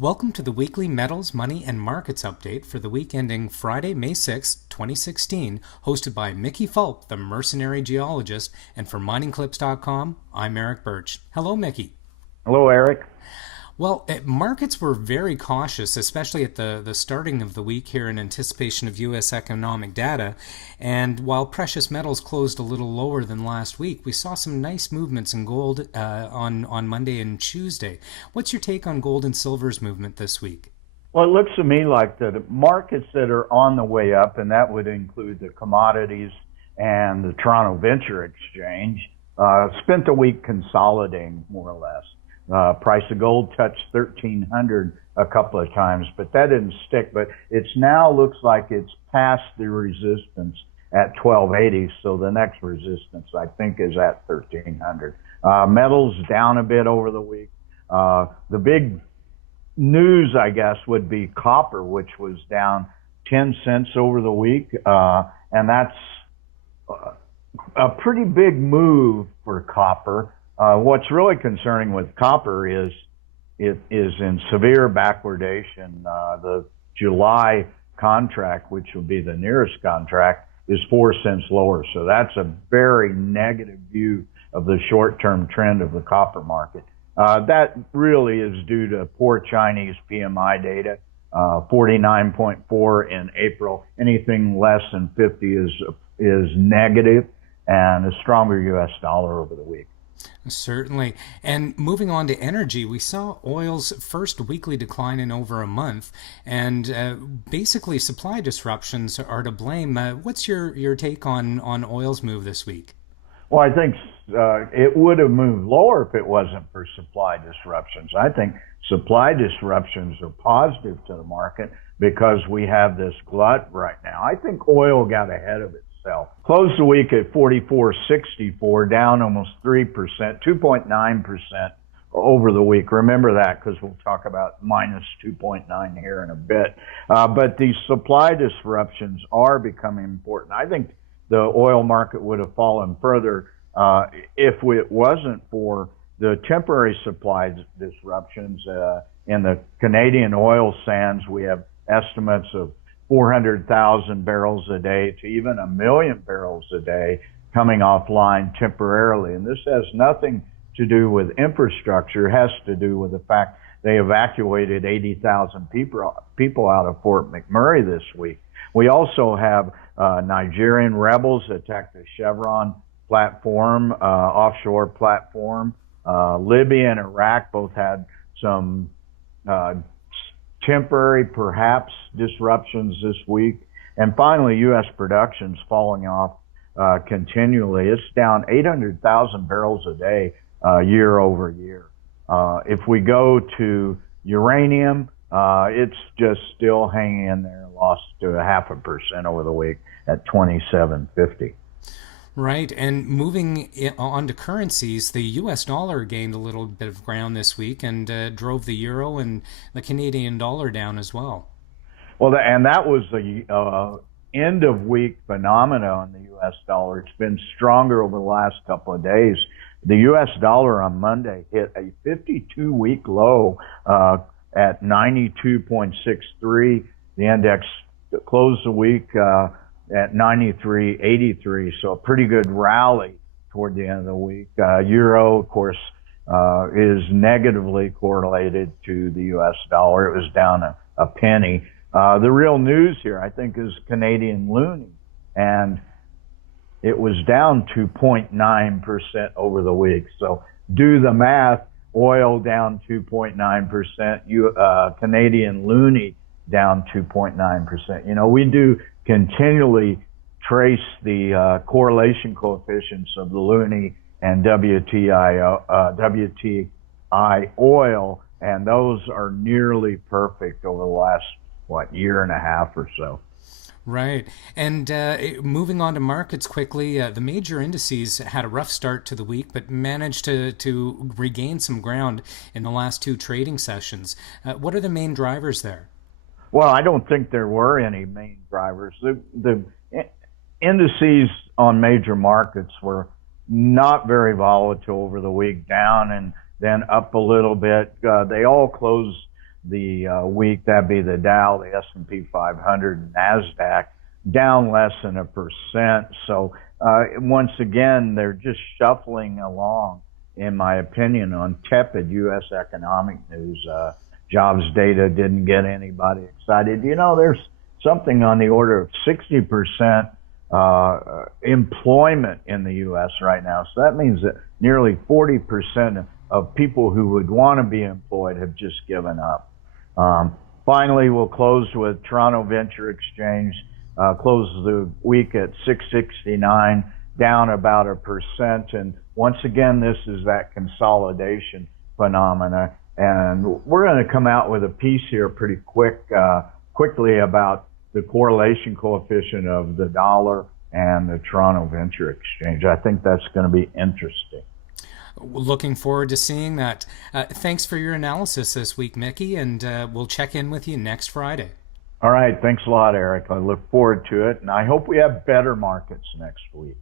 Welcome to the weekly Metals, Money, and Markets update for the week ending Friday, May 6, 2016, hosted by Mickey Fulp, the Mercenary Geologist, and for miningclips.com, I'm Eric Bertsch. Hello, Mickey. Hello, Eric. Well, markets were very cautious, especially at the starting of the week here in anticipation of U.S. economic data. And while precious metals closed a little lower than last week, we saw some nice movements in gold on Monday and Tuesday. What's your take on gold and silver's movement this week? Well, it looks to me like the markets that are on the way up, and that would include the commodities and the Toronto Venture Exchange, spent the week consolidating more or less. Price of gold touched 1,300 a couple of times, but that didn't stick. But it's now looks like it's past the resistance at 1,280. So the next resistance, I think, is at 1,300. Metals down a bit over the week. The big news, I guess, would be copper, which was down 10 cents over the week. And that's a pretty big move for copper. What's really concerning with copper is it is in severe backwardation. The July contract, which will be the nearest contract, is 4 cents lower. So that's a very negative view of the short-term trend of the copper market. That really is due to poor Chinese PMI data, 49.4 in April. Anything less than 50 is negative, and a stronger U.S. dollar over the week. Certainly. And moving on to energy, we saw oil's first weekly decline in over a month, and basically supply disruptions are to blame. What's your take on oil's move this week? Well, I think it would have moved lower if it wasn't for supply disruptions. I think supply disruptions are positive to the market because we have this glut right now. I think oil got ahead of itself. Closed the week at 44.64, down almost 3%, 2.9% over the week. Remember that because we'll talk about minus 2.9 here in a bit. But these supply disruptions are becoming important. I think the oil market would have fallen further if it wasn't for the temporary supply disruptions in the Canadian oil sands. We have estimates of 400,000 barrels a day to even 1 million barrels a day coming offline temporarily. And this has nothing to do with infrastructure. It has to do with the fact they evacuated 80,000 people out of Fort McMurray this week. We also have Nigerian rebels attacked the Chevron platform, offshore platform. Libya and Iraq both had some temporary, perhaps, disruptions this week. And finally, U.S. production's falling off continually. It's down 800,000 barrels a day year over year. If we go to uranium, it's just still hanging in there, lost to 0.5% over the week at 27.50. Right, and moving on to currencies, the U.S. dollar gained a little bit of ground this week and drove the euro and the Canadian dollar down as well. Well, and that was the end of week phenomenon on the U.S. dollar. It's been stronger over the last couple of days. The U.S. dollar on Monday hit a 52-week low at 92.63. The index closed the week at 93.83, so a pretty good rally toward the end of the week. Euro, of course, is negatively correlated to the U.S. dollar. It was down a penny. The real news here, I think, is Canadian loonie, and it was down 2.9% over the week. So do the math. Oil down 2.9%, Canadian loonie down 2.9%. You know, we do continually trace the correlation coefficients of the loonie and WTI oil, and those are nearly perfect over the last, year and a half or so. Right. And moving on to markets quickly, the major indices had a rough start to the week, but managed to regain some ground in the last two trading sessions. What are the main drivers there? Well, I don't think there were any main drivers. The indices on major markets were not very volatile over the week, down and then up a little bit. They all closed the week. That'd be the Dow, the S&P 500, and NASDAQ, down less than 1%. So once again, they're just shuffling along, in my opinion, on tepid U.S. economic news. Jobs data didn't get anybody excited. You know, there's something on the order of 60% employment in the U.S. right now. So that means that nearly 40% of people who would want to be employed have just given up. Finally, we'll close with Toronto Venture Exchange. Closes the week at 669, down about 1%. And once again, this is that consolidation phenomena. And we're going to come out with a piece here pretty quickly about the correlation coefficient of the dollar and the Toronto Venture Exchange. I think that's going to be interesting. Looking forward to seeing that. Thanks for your analysis this week, Mickey, and we'll check in with you next Friday. All right. Thanks a lot, Eric. I look forward to it, and I hope we have better markets next week.